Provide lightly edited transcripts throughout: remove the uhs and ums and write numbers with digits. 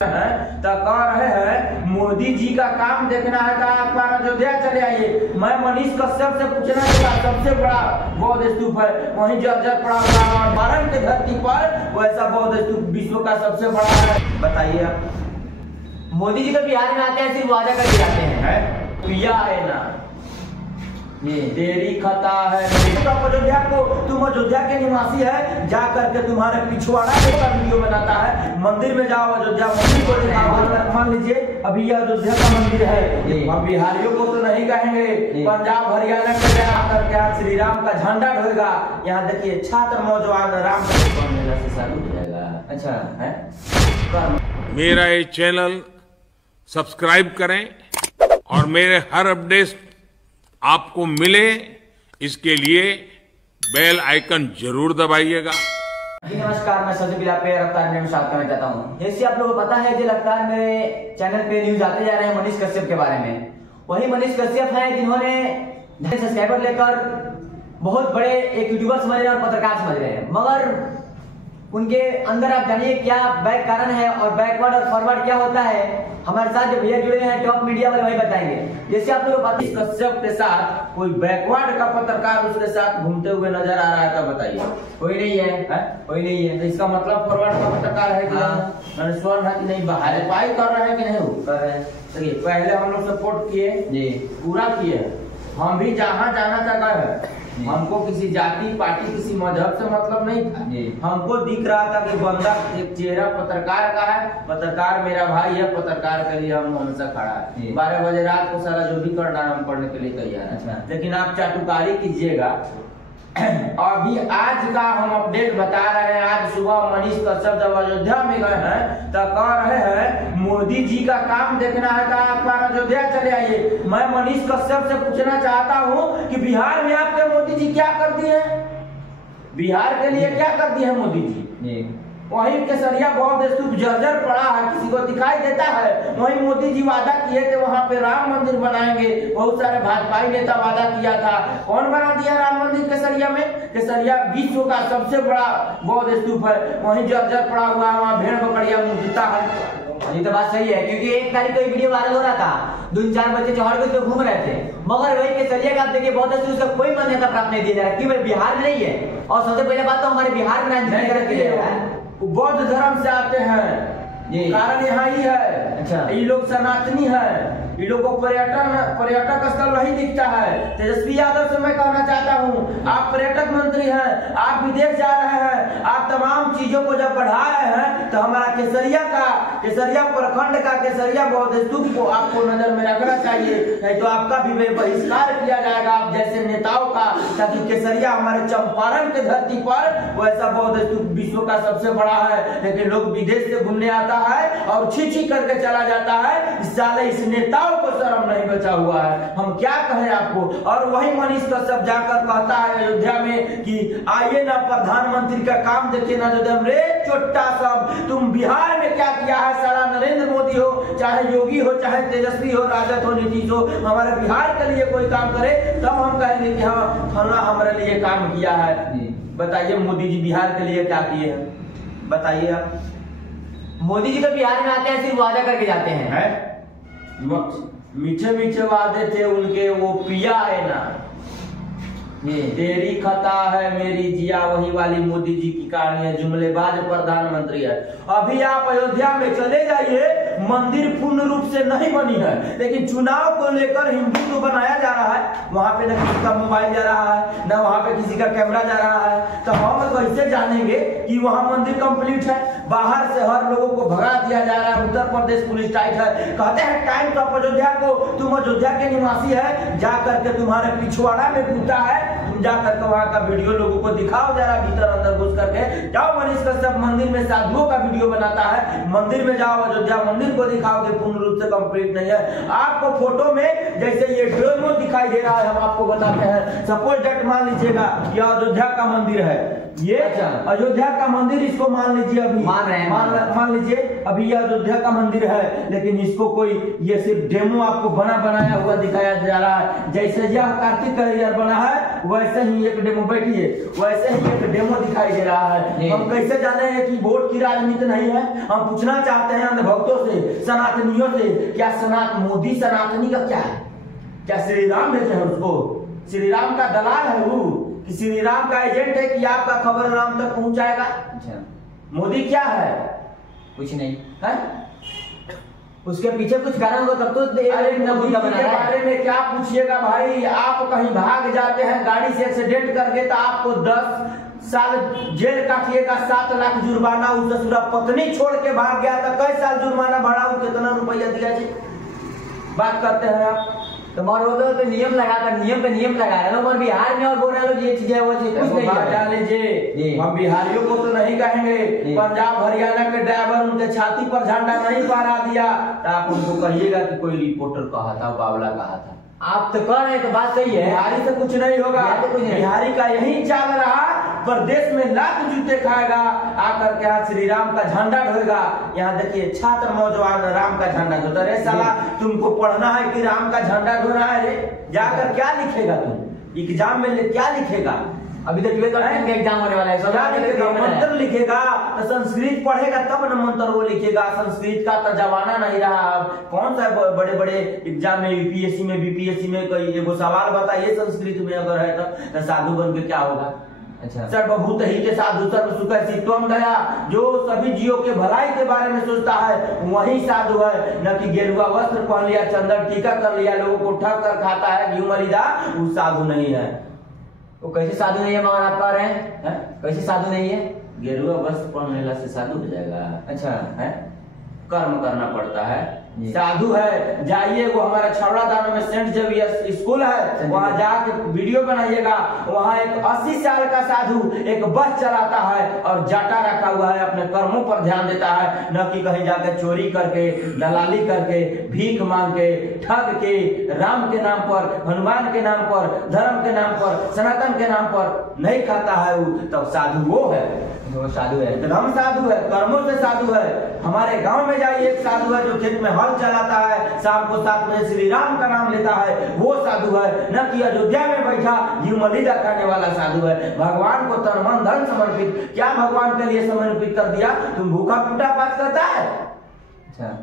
है तो कह रहे हैं मोदी जी का काम देखना है तो आप अयोध्या चले आइए। मैं मनीष कश्यप से पूछना चाहता, सबसे बड़ा बौद्ध स्तूप है वहीं जर्जर पड़ा हुआ है, भारत की धरती पर वैसा बौद्ध स्तूप विश्व का सबसे बड़ा है। बताइए आप। मोदी जी तो बिहार में आते हैं सिर्फ वादा करके जाते हैं। पिया है ना ये तेरी खता है। अयोध्या को तुम अयोध्या के निवासी है, जा करके तुम्हारे पिछवाड़ा का वीडियो बनाता है। मंदिर में जाओ, अयोध्या मंदिर को दिखाओ। मान लीजिए अभी यह अयोध्या का मंदिर है, हम बिहारियों को तो नहीं कहेंगे, पंजाब हरियाणा के जाकर के श्री राम का झंडा ढोएगा। यहाँ देखिए छात्र नौजवान राम से शादी हो जाएगा। अच्छा है। मेरा ये चैनल सब्सक्राइब करें और मेरे हर अपडेट आपको मिले, इसके लिए बेल आइकन जरूर दबाइएगा। जी नमस्कार, मैं सबसे पहले पे रफ्तार में स्वागत करना चाहता हूँ। जैसे आप लोगों को पता है जो रफ्तार मेरे चैनल पे न्यूज आते जा रहे हैं मनीष कश्यप के बारे में। वही मनीष कश्यप हैं जिन्होंने सब्सक्राइबर लेकर बहुत बड़े एक यूट्यूबर समझ रहे हैं और पत्रकार समझ रहे हैं, मगर उनके अंदर आप जानिए क्या बैक कारण है और बैकवर्ड और फॉरवर्ड क्या होता है। हमारे साथ जो भैया जुड़े हैं टॉप मीडिया वाले वही बताएंगे। जैसे आप लोगों को पता है कश्यप के साथ कोई बैकवर्ड का पत्रकार उसके साथ घूमते हुए नजर आ रहा है, तो बताइए। कोई नहीं है, कोई नहीं है। तो इसका मतलब फॉरवर्ड का पत्रकार है कि स्वर्ण है कि नहीं, भाजपाई कर रहे हैं कि नहीं कर रहे हैं। देखिए पहले हम लोग सपोर्ट किए जी, पूरा किए। हम भी जहाँ जाना चाहता है, हमको किसी जाति पार्टी किसी मजहब से मतलब नहीं था। हमको दिख रहा था कि बंदा एक चेहरा पत्रकार का है, पत्रकार मेरा भाई है, पत्रकार के लिए हम हमेशा खड़ा है। 12 बजे रात को सारा जो भी करना है हम करने के लिए तैयार है। लेकिन आप चाटुकारी कीजिएगा। अभी आज का हम अपडेट बता रहे हैं। आज सुबह मनीष कश्यप जब अयोध्या में गए हैं तो कह रहे हैं मोदी जी का काम देखना है तो आप अयोध्या चले आइए। मैं मनीष कश्यप से पूछना चाहता हूँ कि बिहार में आपके मोदी जी क्या कर दिए हैं, बिहार के लिए क्या कर दिए हैं मोदी जी। वहीं केसरिया बौद्ध स्तूप जर्जर पड़ा है, किसी को दिखाई देता है। वहीं मोदी जी वादा किए थे वहां पे राम मंदिर बनाएंगे, बहुत सारे भाजपाई नेता वादा किया था। कौन बना दिया राम मंदिर केसरिया में? केसरिया विश्व का सबसे बड़ा बौद्ध स्तूप है, वहीं जर्जर पड़ा हुआ है, वहाँ भेड़ बकरिया मूर्ता है। ये तो बात सही है, क्योंकि एक तारीख को वीडियो वायरल हो रहा था, 2-4 बच्चे चौहड़ के घूम रहे थे, मगर वही केसरिया का आप देखिए बौद्ध स्तूप का कोई मान्यता प्राप्त नहीं दिया जा रहा है कि बिहार में नहीं है। और सबसे पहले बात तो हमारे बिहार में बौद्ध धर्म से आते हैं, कारण यहाँ ही है। अच्छा, ये लोग सनातनी है, ये लोग को पर्यटक स्थल नहीं दिखता है। तेजस्वी यादव से मैं कहना चाहता हूँ, आप पर्यटक मंत्री हैं, आप विदेश जा रहे हैं, आप तमाम चीजों को जब बढ़ा रहे हैं तो हमारा केसरिया प्रखंड का केसरिया बौद्ध स्तूप को आपको नजर में रखना चाहिए, नहीं तो आपका भी बहिष्कार किया जाएगा आप जैसे नेताओं का, ताकि केसरिया हमारे चंपारण के धरती पर वैसा बौद्ध स्तूप विश्व का सबसे बड़ा है। लेकिन लोग विदेश से घूमने आता है और छी करके चला जाता है। इस साले इस नेताओं को शर्म नहीं बचा हुआ है, हम क्या कहें आपको। और वही मनीष कश्यप जाकर कहता है अयोध्या में कि आइए ना प्रधानमंत्री का काम देखिए ना। रे चोट्टा सब, तुम बिहार में क्या किया है? सारा नरेंद्र मोदी हो, चाहे योगी हो, चाहे तेजस्वी हो, राजद हो, नीतीश हो, हमारे बिहार के लिए कोई काम करे तब हम कहेंगे कि हाँ फला हमारे लिए काम किया है। बताइए मोदी जी बिहार के लिए क्या किए हैं, बताइए आप। मोदी जी तो बिहार में आते हैं सिर्फ वादा करके जाते हैं। मीठे मीठे वादे थे उनके, वो पिया है ना तेरी खता है मेरी जिया, वही वाली मोदी जी की कहानी है। जुमलेबाज प्रधानमंत्री है। अभी आप अयोध्या में चले जाइए, मंदिर पूर्ण रूप से नहीं बनी है, लेकिन चुनाव को लेकर हिंदू तो बनाया जा रहा है। वहां पे न किसी का मोबाइल जा रहा है, न वहां पे किसी का कैमरा जा रहा है, तो हम कैसे जानेंगे कि वहां मंदिर कंप्लीट है? बाहर से हर लोगों को भगा दिया जा रहा है। उत्तर प्रदेश पुलिस टाइट है, कहते हैं टाइम तो अयोध्या को, तुम अयोध्या के निवासी है, जा करके तुम्हारे पिछवाड़ा में कूदा है, तुम जा करके वहां का वीडियो लोगों को दिखाओ जरा, भीतर अंदर घुस करके जाओ। मनीष कश्यप मंदिर में साधुओं का वीडियो बनाता है, मंदिर में जाओ, अयोध्या मंदिर को दिखाओगे, पूर्ण रूप से कंप्लीट नहीं है। आपको फोटो में जैसे ये डेमो दिखाई दे रहा है, हम आपको बताते हैं। सपोज डेट मान लीजिएगा यह अयोध्या का मंदिर है, ये अयोध्या का मंदिर, इसको मान लीजिए, अभी मान लीजिए अभी यह अयोध्या का मंदिर है, लेकिन इसको कोई ये सिर्फ डेमो आपको बना बनाया हुआ दिखाया जा रहा है। जैसे यह कार्तिक करियर बना है वैसे ही एक डेमो, बैठिए, वैसे ही एक डेमो दिखाई दे रहा है। हम कैसे जाने हैं कि वोट की राजनीति नहीं है? हम पूछना चाहते हैं अंधभक्तों से, सनातनियों से, क्या मोदी सनातनी का क्या है? क्या श्री राम भेजे हैं उसको? श्री राम का दलाल है वो, कि श्री राम का एजेंट है कि आपका खबर राम तक पहुंचाएगा? अच्छा, मोदी क्या है? कुछ नहीं है? उसके पीछे कुछ कारण होगा तब तो। अरे मोदी के बारे में क्या पूछिएगा भाई, आप कहीं भाग जाते हैं गाड़ी से एक्सीडेंट करके तो आपको 10 साल जेल काटिएगा, 7 लाख जुर्माना। उससे पूरा पत्नी छोड़ के भाग गया था, कई साल जुर्माना भरा, कितना रुपया दिया जी? बात करते हैं आप तो तो नियम लगाकर नियम पे नियम लगा रहे हो, बिहार में और बोल रहे हो ये चीज है वो चीज कुछ नहीं जान लीजिए। हम बिहारियों को तो नहीं कहेंगे, पंजाब हरियाणा के ड्राइवर उनके छाती पर झंडा नहीं फहरा दिया तो आप उनको कहिएगा कि कोई रिपोर्टर कहा था, बावला कहा था। आप तो कह रहे हैं तो बात सही है, बिहारी से कुछ नहीं होगा। बिहारी का यही चाल रहा, प्रदेश में लाख जूते खाएगा, आकर के यहाँ श्री राम का झंडा ढोएगा। यहाँ देखिए छात्र नौजवान राम का झंडा ढोता। अरे साला तुमको पढ़ना है कि राम का झंडा ढोना है? जाकर क्या लिखेगा तुम एग्जाम में, क्या लिखेगा? अभी तक एग्जाम होने वाला है, क्या लिखेगा? मंत्र लिखेगा, संस्कृत पढ़ेगा तब न मंत्र वो लिखेगा। संस्कृत का तो जमाना नहीं रहा। कौन सा बड़े बड़े एग्जाम में, यूपीएससी में, बीपीएससी में कोई एगो सवाल बताइए संस्कृत में अगर है तो साधु बन के क्या होगा? अच्छा, सर्वभूत हिते साधु सर्व सुख सित्वम दया, जो सभी जीवों के भलाई के बारे में सोचता है वही साधु है। न कि गेरुआ वस्त्र पहन लिया, चंदन टीका कर लिया, लोगों को ठग कर खाता है घी मलिदा, वो साधु नहीं है। वो कैसे साधु नहीं है मगर आप कह रहे हैं? कैसे साधु नहीं है? गेरुआ वस्त्र पहनने ला से साधु हो जाएगा? अच्छा है, कर्म करना पड़ता है। साधु है, जाइए वो हमारा छावड़ा दानो में सेंट जेवियर स्कूल है, वहाँ जाके वीडियो बनाइएगा। वहाँ एक 80 साल का साधु एक बस चलाता है और जाटा रखा हुआ है, अपने कर्मों पर ध्यान देता है, न कि कहीं जाकर चोरी करके, दलाली करके, भीख मांग के, ठग के, राम के नाम पर, हनुमान के नाम पर, धर्म के नाम पर, सनातन के नाम पर नहीं खाता है वो, तब साधु वो है। वो साधु है, एकदम साधु है, कर्मों से साधु है। हमारे गांव में जाइए, एक साधु है जो खेत में हल चलाता है, शाम को 7 बजे श्री राम का नाम लेता है, वो साधु है। न कि अयोध्या में बैठा घी मलिदा खाने वाला साधु है। भगवान को तन मन धन समर्पित, क्या भगवान के लिए समर्पित कर दिया? तुम भूखा पिटा पाठ करता है? अच्छा,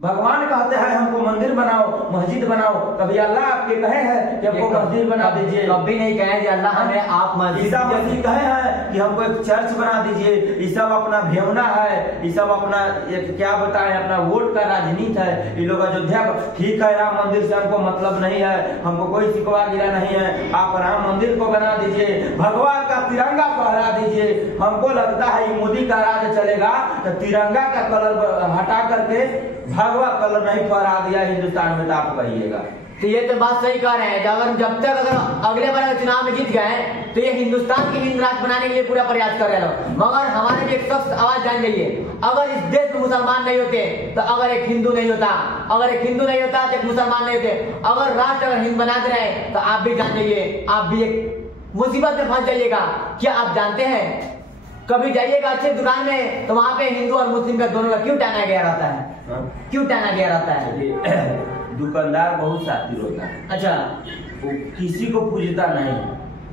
भगवान कहते हैं हमको मंदिर बनाओ, मस्जिद बनाओ, कभी अल्लाह आपके कहे हैं कि हमको मस्जिद बना दीजिए? कभी नहीं कहे कि अल्लाह हमें आप मस्जिद। ईसा मसीह कहे हैं कि हमको एक चर्च बना दीजिए। ये सब अपना भेवना है, ये सब अपना एक क्या बताएं, अपना वोट का राजनीति है। ये लोग अयोध्या, ठीक है राम मंदिर से हमको मतलब नहीं है, हमको कोई शिकवा गिरा नहीं है, आप राम मंदिर को बना दीजिए, भगवान का तिरंगा फहरा दीजिए। हमको लगता है मोदी का राज चलेगा तो तिरंगा का कलर हटा करके भगवा कलर नहीं फहरा दिया हिंदुस्तान में, तो आप कहिएगा। तो ये तो बात सही कह रहे हैं, अगर जब तक अगर अगले बार चुनाव में जीत गए तो ये हिंदुस्तान की हिंद राष्ट्र बनाने के लिए पूरा प्रयास कर रहे हैं। मगर हमारे भी एक सख्त आवाज जान जाइए, अगर इस देश में मुसलमान नहीं होते तो अगर एक हिंदू नहीं होता, अगर एक हिंदू नहीं होता तो एक मुसलमान नहीं होते, अगर राष्ट्र अगर हिंद बना दे रहे तो आप भी जान जाइए, आप भी एक मुसीबत में फंस जाइएगा। क्या आप जानते हैं, कभी जाइएगा अच्छे दुकान में तो वहां पे हिंदू और मुस्लिम का दोनों का क्यों टाना गया रहता है? क्यों टाना गया रहता है? दुकानदार बहुत शातिर होता है। अच्छा, वो किसी को पूजता नहीं,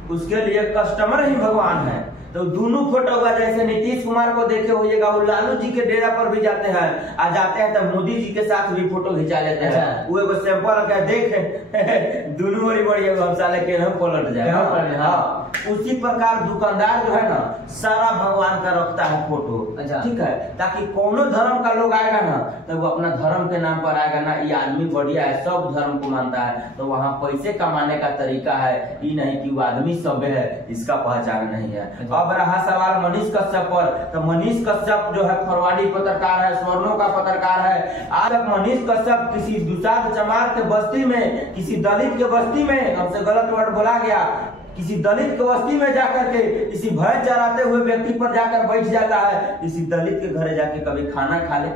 उसके लिए कस्टमर ही भगवान है। तो दोनों फोटो हुआ, जैसे नीतीश कुमार को देखे होइएगा, वो लालू जी के डेरा पर भी जाते हैं, आ जाते हैं तो मोदी जी के साथ भी फोटो खिंचा लेते हैं। वो एगो सैंपल का देख दोनों बड़ी बड़ी हम साले के हम पलट जाए। हाँ, उसी प्रकार दुकानदार जो है ना, सारा भगवान का रखता है फोटो। अच्छा, ठीक है, ताकि कोनो धर्म का लोग आएगा ना तो वो अपना धर्म के नाम पर आएगा ना, ये आदमी बढ़िया है, सब धर्म को मानता है, तो वहाँ पैसे कमाने का तरीका है, ये नहीं कि वो आदमी सभ्य है, इसका पहचान नहीं है। अब रहा सवाल मनीष कश्यप पर, तो मनीष कश्यप जो है फरवाड़ी पत्रकार है, स्वर्णों का पत्रकार है। आज तक मनीष कश्यप किसी दुसाध चमार के बस्ती में, किसी दलित के बस्ती में, हमसे गलत वर्ड बोला गया, किसी दलित के बस्ती में जाकर के किसी भैंस चराते हुए व्यक्ति पर जाकर बैठ जाता है, किसी दलित के घरे जाके कभी खाना खा ले।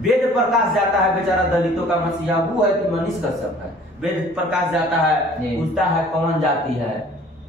वेद प्रकाश जाता है बेचारा दलितों का मसीहा, वो है कि मनीष कश्यप है। वेद प्रकाश जाता है, पूछता है कौन जाति है,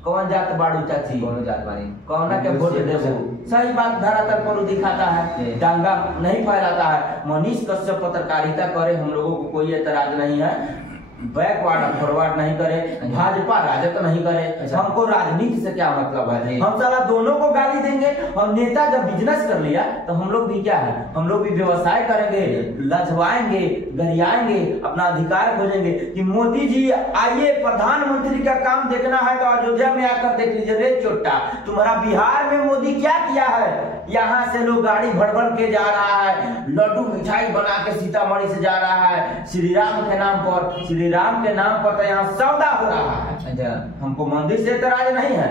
कौन जात बाड़ू चाची, कौन जात बाड़ी, कौन के वोट दे। सही बात धरातल पर दिखाता है, दांगा नहीं फैलाता है। मनीष कश्यप पत्रकारिता करे, हम लोगों को कोई एतराज नहीं है। बैकवर्ड फॉरवर्ड नहीं करे, भाजपा राजद नहीं करे, हमको राजनीति से क्या मतलब है। हम साला दोनों को गाली देंगे। और नेता जब बिजनेस कर लिया तो हम लोग भी क्या है, हम लोग भी व्यवसाय करेंगे, लजवाएंगे, गरियाएंगे, अपना अधिकार खोजेंगे कि मोदी जी आइए प्रधानमंत्री का काम देखना है तो अयोध्या में आकर देख लीजिए। रे चोट्टा, तुम्हारा बिहार में मोदी क्या किया है। यहाँ से लोग गाड़ी भर के जा रहा है, लड्डू मिठाई बना के सीतामढ़ी से जा रहा है श्री राम के नाम पर। श्री राम के नाम पर तो यहाँ सौदा हो रहा है। अच्छा, हमको मंदिर से एतराज नहीं है,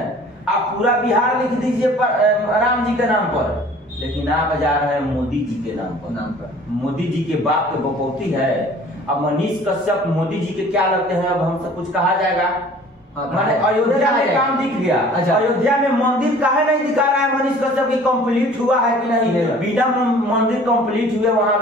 आप पूरा बिहार लिख दीजिए राम जी के नाम पर, लेकिन आप जा रहे हैं मोदी जी के नाम पर। मोदी जी के बाप के बकौती है। अब मनीष कश्यप मोदी जी के क्या लगते हैं, अब हमसे कुछ कहा जाएगा। माने अयोध्या में काम दिख गया। अच्छा, अयोध्या में मंदिर काहे नहीं दिखा रहा है मनीष कश्यप की, कंप्लीट हुआ है कि नहीं। बिना मंदिर कंप्लीट हुए वहाँ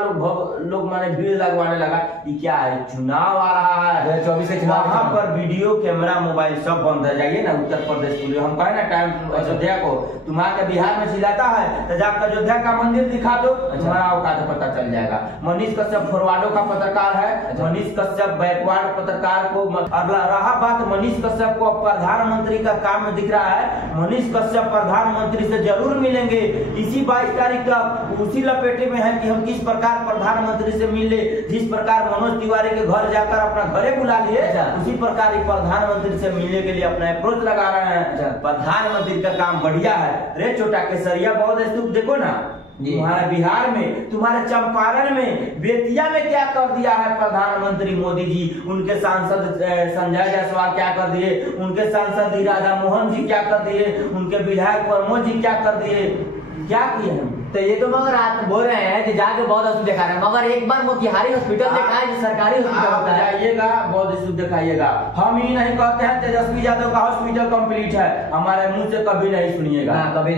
लोग माने भीड़ लगवाने लगा। ये क्या है, चुनाव आ रहा है 2024 के चुनाव, वहाँ पर वीडियो कैमरा मोबाइल सब बंद है। जाइए ना उत्तर प्रदेश पुलिस, हम कहे ना टाइम अयोध्या को, तुम्हारे बिहार में चिल्लाता है तो जाकर अयोध्या का मंदिर दिखा दो, तुम्हारा औकात पता चल जाएगा। मनीष कश्यप फॉरवर्डो का पत्रकार है, मनीष कश्यप बैकवर्ड पत्रकार को। रहा बात मनीष कश्यप को प्रधानमंत्री का काम दिख रहा है, मनीष कश्यप प्रधानमंत्री से जरूर मिलेंगे। इसी 22 तारीख का उसी लपेटे में है कि हम किस प्रकार प्रधानमंत्री से मिले। जिस प्रकार मनोज तिवारी के घर जाकर अपना घरे बुला लिए, उसी प्रकार ही प्रधानमंत्री से मिलने के लिए अपना अप्रोच लगा रहे हैं। प्रधानमंत्री का काम बढ़िया है। रे छोटा केसरिया बौद्ध स्तूप देखो ना, तुम्हारे बिहार में, तुम्हारे चंपारण में, बेतिया में क्या कर दिया है प्रधानमंत्री मोदी जी। उनके सांसद संजय जायसवाल क्या कर दिए, उनके सांसद राधा मोहन जी क्या कर दिए, उनके विधायक प्रमोद जी क्या कर दिए, क्या किए हैं। तो ये तो मगर आप बोल रहे हैं कि जाके बहुत हॉस्पिटल दिखा रहे हैं, मगर एक बार मोतिहारी हॉस्पिटल दिखाए जो सरकारी हॉस्पिटल होता है, जाइएगा बहुत स्तूप दिखाइएगा। हम ही नहीं कहते हैं तेजस्वी यादव का हॉस्पिटल कंप्लीट है, हमारे मुंह से कभी नहीं सुनिएगा। कभी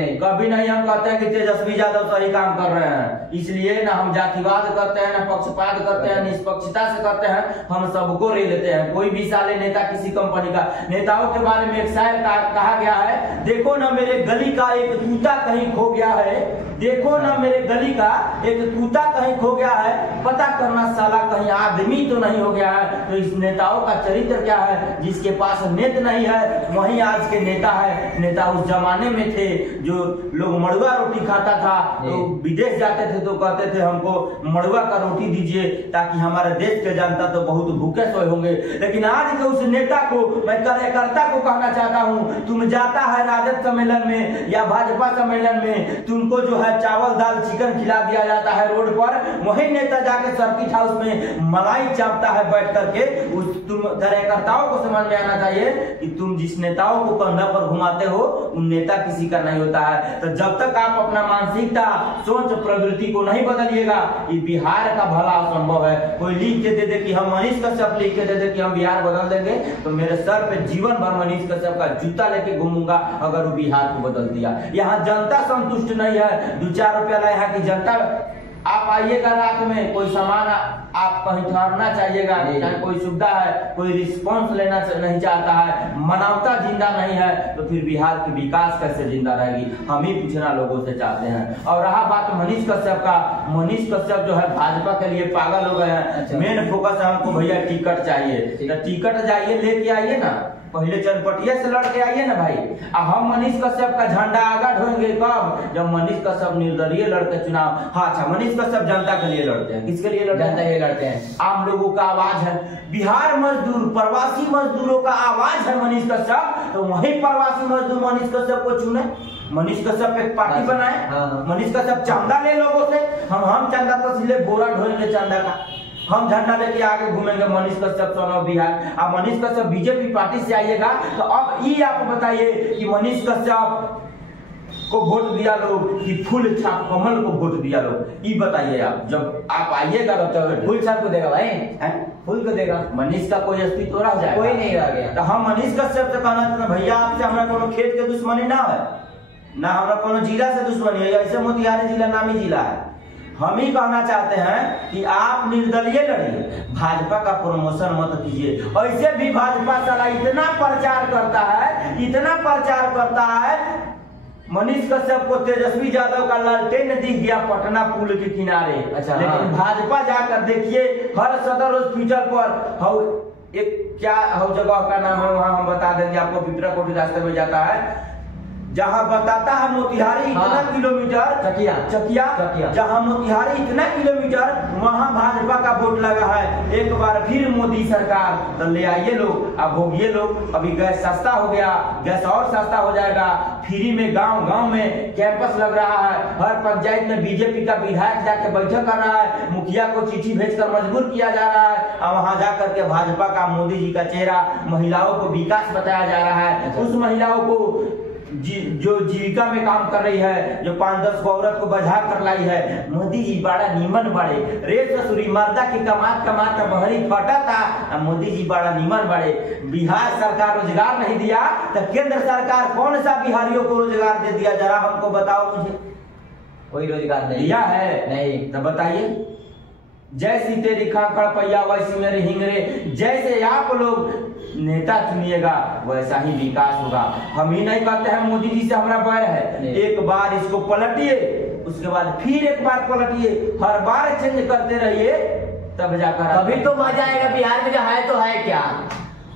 नहीं हम कहते हैं कि तेजस्वी यादव सही काम कर रहे हैं। इसलिए ना हम जातिवाद करते हैं, ना पक्षपात करते हैं, निष्पक्षता से करते हैं, हम सबको रे लेते हैं। कोई भी साले नेता किसी कंपनी का, नेताओं के बारे में एक शायर कहा गया है, देखो ना मेरे गली का एक तूता कहीं खो गया है, देखो ना मेरे गली का एक तूता कहीं खो गया है, पता करना साला कहीं आदमी तो नहीं हो गया है। तो इस नेताओं का चरित्र क्या है, जिसके पास नेत नहीं है वही आज के नेता है। नेता उस जमाने में थे जो लोग मड़ुआ रोटी खाता था, तो विदेश जाते थे तो कहते थे हमको मड़ुआ का रोटी दीजिए ताकि हमारे देश के जनता तो बहुत भूखे सोए होंगे। लेकिन आज के उस नेता को, मैं कार्यकर्ता को कहना चाहता हूँ, तुम जाता है राजद सम्मेलन में या भाजपा सम्मेलन में, तुमको जो है चावल दाल चिकन खिला दिया जाता है रोड पर, वही नेता जाके सर्किट हाउस में मलाई चापता है बैठ करके। तुम कार्यकर्ताओं को समझ में आना चाहिए कि तुम जिस नेताओं को कंधा पर घुमाते हो उन नेता किसी का नहीं होता है। तो जब तक आप अपना मानसिकता, सोच, प्रवृत्ति को नहीं बदलिएगा, ये बिहार का भला असंभव है। कोई लिख के दे दे कि हम मनीष कश्यप लिख के दे दे कि हम बिहार बदल देंगे, तो मेरे सर पे जीवन भर मनीष कश्यप का जूता लेके घूमूंगा अगर वो बिहार को बदल दिया। यहाँ जनता संतुष्ट नहीं है, 2-4 रुपया लाए यहाँ की जनता। आप आइएगा रात में, कोई सामान आप कहीं ठहरना चाहिएगा, कोई सुविधा है, कोई रिस्पॉन्स लेना नहीं चाहता है, मानवता जिंदा नहीं है, तो फिर बिहार की विकास कैसे जिंदा रहेगी, हम ही पूछना लोगों से चाहते हैं। और रहा बात मनीष कश्यप का, मनीष कश्यप जो है भाजपा के लिए पागल हो गए हैं। मेन फोकस है हमको भैया टिकट चाहिए, तो टिकट जाइए लेके आइए ना, पहले चनपटिया से लड़ के आइए ना भाई। हम मनीष कश्यप का झंडा आगा ढोएंगे कब, जब मनीष कश्यप निर्दलीय लड़के चुनाव। हाँ अच्छा, मनीष कश्यप जनता के लिए लड़ते हैं, किसके लिए लड़ते हैं, जनता के लिए लड़ते हैं। आम लोगों का आवाज है, बिहार मजदूर, प्रवासी मजदूरों का आवाज है मनीष कश्यप, तो वही प्रवासी मजदूर मनीष कश्यप को चुने, मनीष कश्यप एक पार्टी बनाए, मनीष कश्यप चंदा ले लोगों से, हम चंदा तसीले बोरा ढोएंगे चंदा का, हम झंडा लेके आगे घूमेंगे मनीष कश्यप सन ऑफ बिहार। अब मनीष कश्यप बीजेपी पार्टी से आइएगा, तो अब ये आप बताइए कि मनीष कश्यप को वोट दिया लोग कि फूल छाप कमल को वोट दिया लोग, ये बताइए आप। जब आप आइएगा तो फूल छाप को देगा भाई, फूल को देगा, मनीष का कोई अस्तित्व रह जाए, कोई नहीं रह गया। तो हम मनीष कश्यप से कहना चाहते भैया आपसे हमारा कोनो खेत के दुश्मनी ना है, ना हमारा कोनो जिला से दुश्मनी है, ऐसे मोतिहारी जिला नामी जिला है, हम ही कहना चाहते हैं कि आप निर्दलीय लड़िए, भाजपा का प्रमोशन मत कीजिए। ऐसे भी भाजपा साला इतना प्रचार करता है, इतना प्रचार करता है, मनीष कश्यप को तेजस्वी यादव का लालटेन दिख गया पटना पुल के किनारे। अच्छा, लेकिन भाजपा जाकर देखिए हर सदर हॉस्पिटल पर एक क्या जगह का नाम है, वहां हम बता देंगे आपको, पिपरा कोठी रास्ते में जाता है, जहां बताता है मोतिहारी इतना किलोमीटर, चकिया, जहां मोतिहारी इतना किलोमीटर, वहां भाजपा का वोट लगा है। एक बार फिर मोदी सरकार, तो ले आइए लोग, अब भोगिए लोग। अभी गैस सस्ता हो गया, गैस और सस्ता हो जाएगा, फ्री में गांव गांव में कैंपस लग रहा है, हर पंचायत में बीजेपी का विधायक जाके बैठक कर रहा है, मुखिया को चिट्ठी भेजकर मजबूर किया जा रहा है, और वहां जाकर के भाजपा का, मोदी जी का चेहरा, महिलाओं को विकास बताया जा रहा है। उस महिलाओं को जो जीविका में काम कर रही है, जो 5-10 को औरत को बजा कर लाई है, मोदी जी बड़ा नीमन बड़े, रे ससुरी मर्दा की कमात कमात बहरी फटा था, मोदी जी बड़ा नीमन बड़े। बिहार सरकार रोजगार नहीं दिया तो केंद्र सरकार कौन सा बिहारियों को रोजगार दे दिया, जरा हमको बताओ। मुझे कोई रोजगार नहीं दिया है? नहीं। तो बताइए। जैसी तेरी खाकड़ पैया वैसी मेरे हिंगरे, जैसे आप लोग नेता चुनिएगा वैसा ही विकास होगा। हम ही नहीं कहते हैं मोदी जी से हमारा बैर है, एक बार इसको पलटिए, उसके बाद फिर एक बार पलटिए, हर बार चेंज करते रहिए, तब जाकर तभी तो मजा आएगा। बिहार में जो है तो है क्या,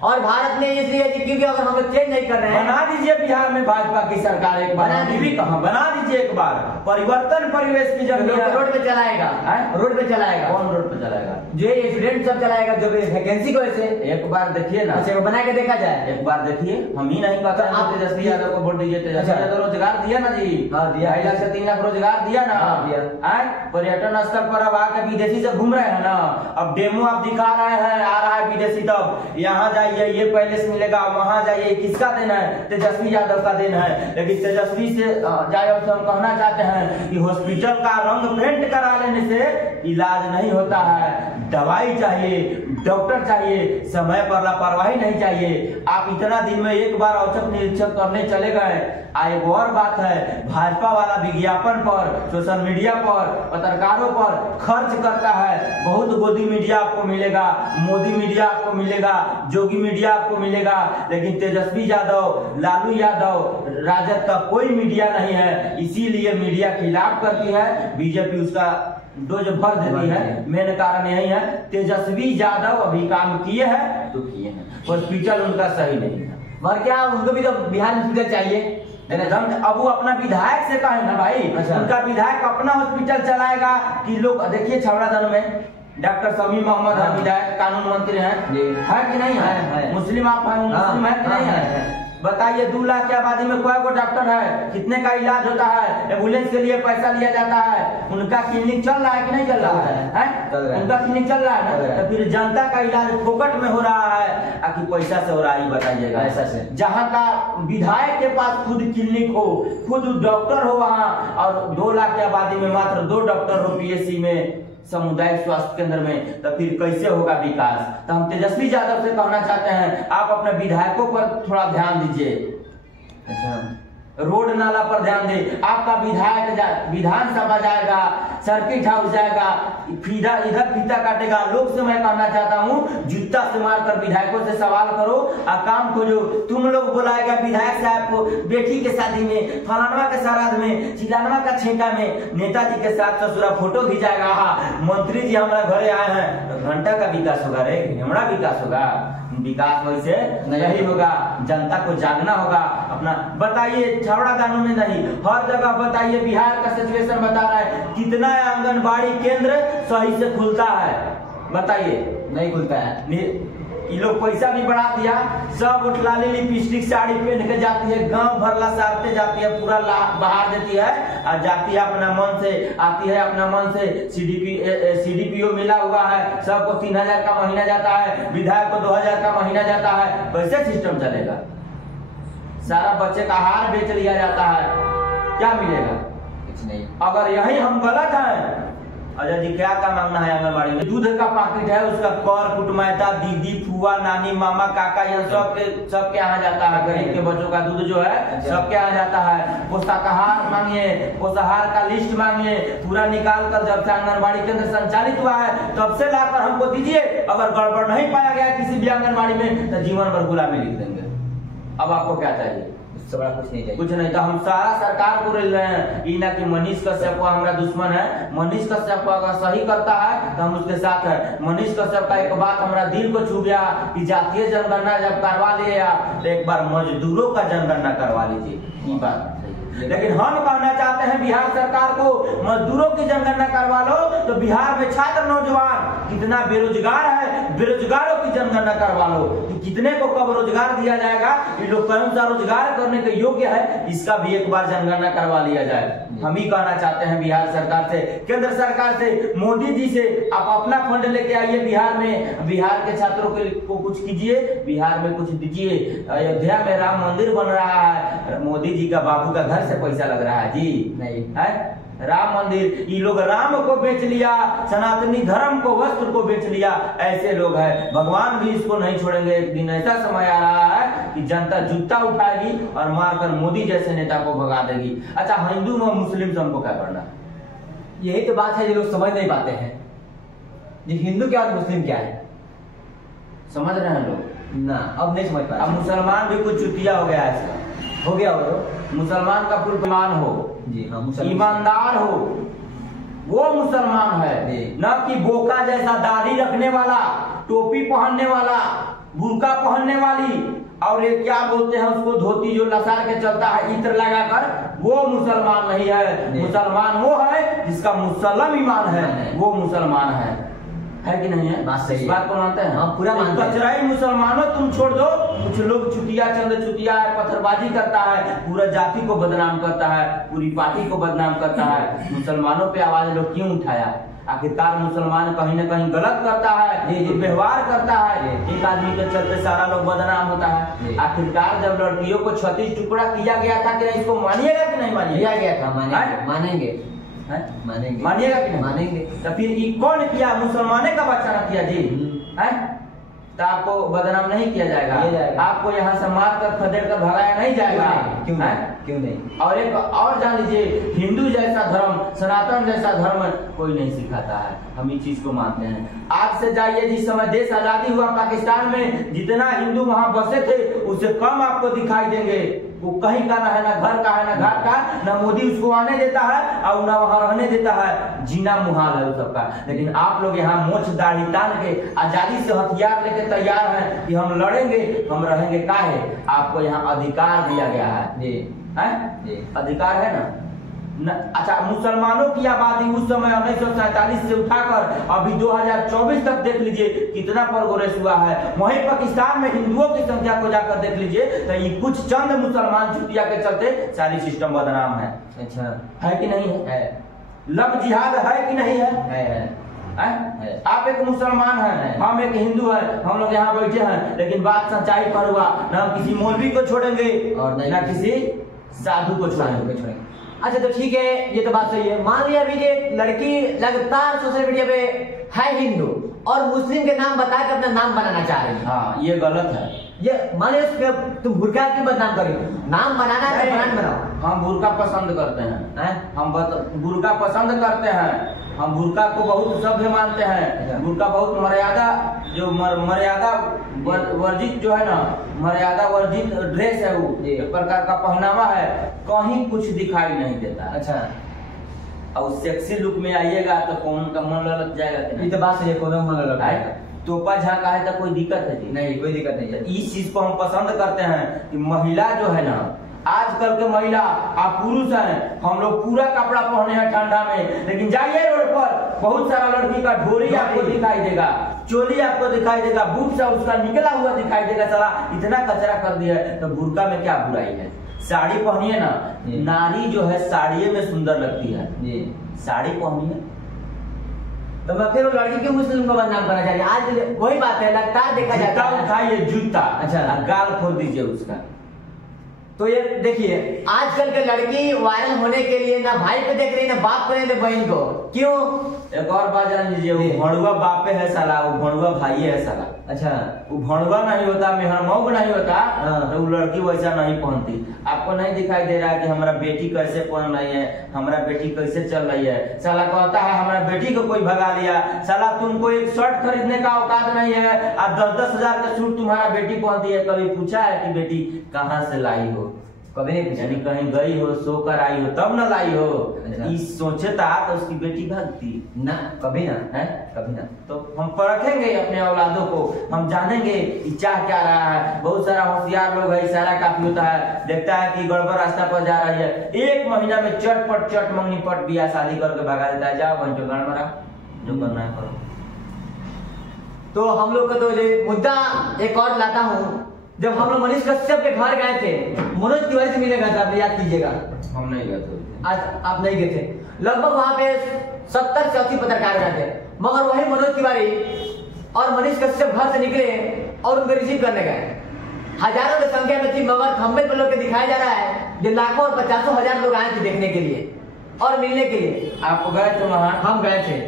और भारत में इसलिए क्योंकि अगर हम लोग चेंज नहीं कर रहे हैं, बना दीजिए बिहार में भाजपा की सरकार एक बार, भी कहा बना दीजिए एक बार, परिवर्तन परिवेश की जरूरत है। रोड पे चलाएगा, रोड पे चलाएगा, कौन रोड पे चलाएगा? जो स्टूडेंट सब चलाएगा, जो वैकेंसी को ऐसे एक बार देखिए ना, अच्छा बना के देखा जाए, एक बार देखिए। हम ही नहीं कहते आप तेजस्वी यादव को वोट दीजिए, तेजस्वी यादव रोजगार दिया ना जी, दिया 2.5 से 3 लाख रोजगार दिया ना, पर्यटन स्थल पर अब आके विदेशी से घूम रहे हैं ना, अब डेमो आप दिखा रहे हैं, आ रहा है विदेशी, तब यहाँ जाइए ये पैलेस मिलेगा, वहां जाइए, किसका देन है? तेजस्वी यादव का देन है। लेकिन तेजस्वी से यादव से हम कहना चाहते हैं कि हॉस्पिटल का रंग पेंट करा लेने से इलाज नहीं होता है, दवाई चाहिए, डॉक्टर चाहिए, समय पर लापरवाही नहीं चाहिए। आप इतना दिन में एक बार औचक निरीक्षण करने चले गए। एक और बात है, भाजपा वाला विज्ञापन पर, सोशल मीडिया पर, पत्रकारों पर खर्च करता है। बहुत गोदी मीडिया आपको मिलेगा, मोदी मीडिया आपको मिलेगा, जोगी मीडिया आपको मिलेगा, लेकिन तेजस्वी यादव, लालू यादव, राजद का कोई मीडिया नहीं है। इसीलिए मीडिया खिलाफ करती है, बीजेपी उसका डोज भर देती है। मेन कारण यही है, तेजस्वी यादव अभी काम किए हैं तो किए हैं, हॉस्पिटल उनका सही नहीं है। और क्या उनको भी तो बिहार हॉस्पिटल चाहिए। अब वो अपना विधायक से कहे ना भाई, उनका विधायक अपना हॉस्पिटल चलाएगा कि लोग देखिए छावड़ादान में डॉक्टर समीम मोहम्मद है, विधायक, कानून मंत्री हैं, है कि नहीं है? मुस्लिम आप हैं, मुस्लिम है कि नहीं है? बताइए 2 लाख की आबादी में कोई को डॉक्टर है, कितने का इलाज होता है, एम्बुलेंस के लिए पैसा लिया जाता है, उनका क्लिनिक चल रहा है कि नहीं चल रहा है? उनका क्लिनिक चल रहा है ना, तो फिर जनता का इलाज फोकट में हो रहा है कि पैसा से हो रहा है? बताइएगा ऐसा से। जहाँ का विधायक के पास खुद क्लिनिक हो, खुद डॉक्टर हो वहाँ, और 2 लाख की आबादी में मात्र 2 डॉक्टर हो पीएससी में, सामुदायिक स्वास्थ्य केंद्र में, तो फिर कैसे होगा विकास? तो हम तेजस्वी यादव से कहना चाहते हैं, आप अपने विधायकों पर थोड़ा ध्यान दीजिए। अच्छा, रोड नाला पर ध्यान दे। आपका विधायक विधानसभा जाएगा, सर्किट हाउस जाएगा, इधर फीता काटेगा। लोग से मैं कहना चाहता हूँ, जूता से मारकर विधायकों से सवाल करो और काम खोजो। तुम लोग बुलाएगा विधायक साहब को बेटी के शादी में, फलानवा के श्राद्ध में, चिलानवा का छेका में, नेताजी के साथ ससुरा फोटो खिंचाएगा। मंत्री जी हमारे घरे आए हैं, तो घंटा का विकास होगा रे, हमारा विकास होगा? विकास वैसे नहीं होगा। जनता को जागना होगा अपना। बताइए छावड़ादानों में नहीं, हर जगह बताइए। बिहार का सिचुएशन बता रहा है, कितना आंगनबाड़ी केंद्र सही से खुलता है? बताइए, नहीं खुलता है। ये लोग पैसा भी बढ़ा दिया, सब उठलाली लिपस्टिक साड़ी पहन के जाती है, गांव भरला सारते जाती है, पूरा बहार देती है और जाती है अपना मन से, आती है अपना मन से। सीडीपीओ मिला हुआ है, सबको 3000 का महीना जाता है, विधायक को 2000 का महीना जाता है। कैसे सिस्टम चलेगा? सारा बच्चे का आहार बेच लिया जाता है, क्या मिलेगा? कुछ नहीं। अगर यही हम गलत हैं अजय जी क्या मांगना है आंगनबाड़ी में? दूध का पैकेट है, उसका कर कुटुमैता दीदी फुआ नानी मामा काका ये सबके यहाँ जाता है। गरीब के बच्चों का दूध जो है सबके यहाँ जाता है। पोषाहार मांगिए, पोषाहार का लिस्ट मांगिए, पूरा निकाल कर जब से आंगनबाड़ी केंद्र संचालित हुआ है तब से लाकर हमको दीजिए। अगर गड़बड़ नहीं पाया गया किसी भी आंगनबाड़ी में तो जीवन भर गुलामी लिख देंगे। अब आपको क्या चाहिए? उससे बड़ा कुछ नहीं चाहिए। कुछ नहीं तो हम सारा सरकार को रेल रहे हैं ई ना कि मनीष कश्यप को हमारा दुश्मन है। मनीष कश्यप को अगर सही करता है तो हम उसके साथ है। मनीष कश्यप का एक बात हमारा दिल को छू गया कि जातीय जनगणना जब करवा लिए तो एक बार मजदूरों का जनगणना करवा लीजिए, ये बात। लेकिन हम कहना चाहते हैं बिहार सरकार को, मजदूरों की जनगणना करवा लो तो बिहार में छात्र नौजवान कितना बेरोजगार है, बेरोजगारों की जनगणना करवा लो कि कितने को कब रोजगार दिया जाएगा, ये लोग कौन सा रोजगार करने के योग्य है, इसका भी एक बार जनगणना करवा लिया जाए। हम ही कहना चाहते हैं बिहार सरकार से, केंद्र सरकार से, मोदी जी से, आप अपना फंड लेके आइए बिहार में, बिहार के छात्रों को कुछ कीजिए, बिहार में कुछ दीजिए। अयोध्या में राम मंदिर बन रहा है, मोदी जी का बाबू का घर से पैसा लग रहा है जी? नहीं है। राम मंदिर ये लोग राम को बेच लिया, सनातनी धर्म को, वस्त्र को बेच लिया, ऐसे लोग हैं। भगवान भी इसको नहीं छोड़ेंगे। एक दिन ऐसा समय आ रहा है कि जनता जूता उठाएगी और मारकर मोदी जैसे नेता को भगा देगी। अच्छा, हिंदू और मुस्लिम से हमको क्या करना? यही तो बात है जो लोग समझ नहीं पाते हैं जी। हिंदू क्या और मुस्लिम क्या है समझ रहे हैं लोग ना? अब नहीं समझ पा रहे। अब मुसलमान भी कुछ चुतिया हो गया है, हो गया हो। मुसलमान का फुल ईमान हो जी, हाँ, ईमानदार हो, वो मुसलमान है, न कि बोका जैसा दाढ़ी रखने वाला, टोपी पहनने वाला, बुर्का पहनने वाली, और ये क्या बोलते हैं उसको, धोती जो लसार के चलता है इत्र लगाकर, वो मुसलमान नहीं है। मुसलमान वो है जिसका मुसलम ईमान है, वो मुसलमान है कि नहीं है? बात सही है। इस बात को मानते हैं? हाँ, पूरा मानते हैं। कचराई मुसलमानों तुम छोड़ दो, कुछ लोग चुतिया चंद चुतिया है, पत्थरबाजी करता है, पूरा जाति को बदनाम करता है, पूरी पार्टी को बदनाम करता है। मुसलमानों पे आवाज लोग क्यों उठाया? आखिरकार मुसलमान कहीं ना कहीं गलत करता है, व्यवहार करता है, एक आदमी के चलते सारा लोग बदनाम होता है। आखिरकार जब लड़कियों को 36 टुकड़ा किया गया था कि नहीं, इसको मानिएगा कि नहीं मानिएगा? किया गया था, मानेंगे मानिएगा कि नहीं? मानेंगे। तो फिर ये कौन किया? मुसलमाने का बच्चा ना किया जी है? तो आपको बदनाम नहीं किया जाएगा? आपको यहाँ से मार कर खदेड़ कर भगाया नहीं जाएगा? क्यों नहीं? और एक और जान लीजिए, हिंदू जैसा धर्म, सनातन जैसा धर्म कोई नहीं सिखाता है। हम इस चीज को मानते हैं। आज से जाइए, जिस समय देश आजादी हुआ पाकिस्तान में, जितना हिंदू वहां बसे थे उससे कम आपको दिखाई देंगे। वो कहीं का ना है, ना घर का है, ना घाट का, ना मोदी उसको आने देता है और ना वहां रहने देता है। जीना मुहाल है उस सबका। लेकिन आप लोग यहाँ मोछ दाढ़ी तान के आजादी से हथियार लेके तैयार हैं कि हम लड़ेंगे, हम रहेंगे। काहे? आपको यहाँ अधिकार दिया गया है, अधिकार है ना? अच्छा, मुसलमानों की आबादी उस समय 1947 से उठाकर अभी 2024 तक देख लीजिए कितना प्रोग्रेस हुआ है। वहीं पाकिस्तान में हिंदुओं की संख्या को जाकर देख लीजिए तो ये कुछ चंद मुसलमान चुतिया के चलते सारी सिस्टम बदनाम है। अच्छा, है कि नहीं है? लव जिहाद है कि नहीं है? आप एक मुसलमान हैं, हम एक हिंदू हैं, हम लोग यहाँ बैठे हैं, लेकिन बात सच्चाई पर हुआ, ना किसी मौलवी को छोड़ेंगे और ना किसी साधु को छोड़ेंगे। अच्छा, तो ठीक है, ये तो बात सही है। मान लिया अभी ये लड़की लगातार सोशल मीडिया पे है हिंदू और मुस्लिम के नाम बता के अपना नाम बनाना चाह रही है। हाँ, ये गलत है। ये माने तुम बुर्का क्यों बदनाम कर रही हो? नाम बनाना है तो ब्रांड बनाओ। हम बुर्का पसंद करते हैं, हम बुर्का पसंद करते हैं। हम बुर्का को बहुत सभ्य मानते हैं। बुर्का बहुत मर्यादा, जो मर्यादा वर्जित जो है ना, मर्यादा वर्जित ड्रेस है, वो एक प्रकार का पहनावा है, कहीं कुछ दिखाई नहीं देता। अच्छा, और सेक्सी लुक में आइएगा तो कौन का मन लग जाएगा? ये तो बात सही है, कौन मन लग जाएगा? तोपा झाका है तो कोई दिक्कत है जी? नहीं, कोई दिक्कत नहीं है। इस चीज को हम पसंद करते हैं कि महिला जो है ना, आजकल के महिला, आप पुरुष हैं, हम लोग पूरा कपड़ा पहने हैं ठंडा में, लेकिन जाइए रोड पर बहुत सारा लड़की का ढोरी आपको दिखाई देगा, चोली आपको दिखाई देगा, बूट से उसका निकला हुआ दिखाई देगा। साला इतना कचरा कर दिया है, तो बुर्का में क्या बुराई है? साड़ी पहनिए ना, नारी जो है साड़िये में सुंदर लगती है, साड़ी पहनिए। तो मैं फिर वो लड़की क्यों मुस्लिम को बदनाम करना चाहिए? आज वही बात है, लगातार देखा जाता है। उठाइए जूता, अच्छा, गाल खोल दीजिए उसका। तो ये देखिए, आजकल के लड़की वायरल होने के लिए ना भाई को देख रही, ना बाप को, ना बहन को, क्यों? एक और बात जान लीजिए, वो भणुआ बापे है साला, वो भणुआ भाई है साला। अच्छा, वो भणुआ नहीं होता, मेहरमौग नहीं होता, तो वो लड़की वैसा नहीं पहनती। आपको नहीं दिखाई दे रहा है कि हमारा बेटी कैसे पहन रही है, हमारा बेटी कैसे चल रही है। साला कहता है हमारा बेटी को कोई भगा लिया। साला तुमको एक शर्ट खरीदने का औकात नहीं है, अब 10-10 हजार का सूट तुम्हारा बेटी पहनती है। कभी पूछा है कि बेटी कहाँ से लाई हो? कभी नहीं पूछा। यानी कहीं गई हो, सोकर आई हो तब न लाई हो। अच्छा। इस सोचता तो उसकी बेटी भागती ना, कभी ना है, कभी ना। तो हम परखेंगे अपने औलादों को, हम जानेंगे कि चाह क्या रहा है। बहुत सारा होशियार लोग है, इशारा काफी होता है, देखता है कि गड़बड़ रास्ता पर जा रही है, 1 महीना में चटपट चट मंगनी पट बिया शादी करके भगा देता है। जाओ बंचो गड़बड़ा, जो करना है करो। तो हम लोग का तो ये मुद्दा एक और लाता हूँ। जब हम लोग मनीष कश्यप के घर गए थे, मनोज तिवारी से मिले गए थे, आप याद कीजिएगा। हम नहीं गए थे आज, आप नहीं गए थे। लगभग वहां पे 70 से 80 पत्रकार गए थे, मगर वही मनोज तिवारी और मनीष कश्यप घर से निकले और उनको रिसीव करने गए। हजारों की संख्या में थी, मगर खंबे पर लोग के दिखाया जा रहा है जो लाखों और 50 हजार लोग आए थे देखने के लिए और मिलने के लिए। आप गए थे वहां? हम गए थे।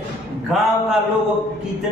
गांव का लोग कितने